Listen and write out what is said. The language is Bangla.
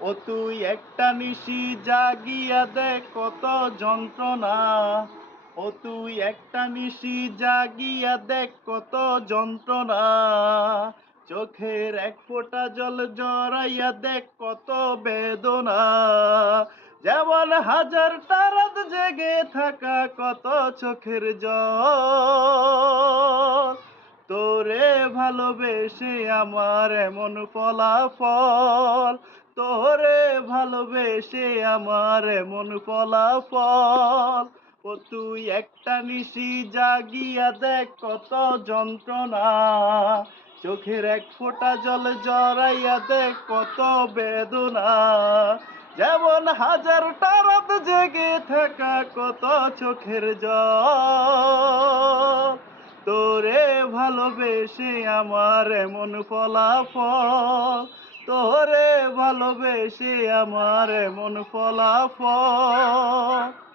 ও তুই একটা নিশি জাগিয়া দেখ কত যন্ত্রণা। ও তুই একটা নিশি জাগিয়া দেখ কত যন্ত্রণা। চোখের এক ফোঁটা জল জড়াইয়া দেখ কত বেদনা। যেমন হাজারটা রাত জেগে থাকা কত চোখের জল। তোরে ভালোবেসে আমার এমন ফলাফল। তোরে ভালোবেসে আমার এমন ফলাফল। ও তুই একটা নিশি জাগিয়া দেখ কত যন্ত্রণা। চোখের এক ফোঁটা জল জড়াইয়া দেখ কত বেদনা। যেমন হাজারটা রাত জেগে থাকা কত চোখের জল। তোরে ভালোবেসে আমার এমন ফলাফল। তোরে ভালোবেসে আমার এমন ফলাফল।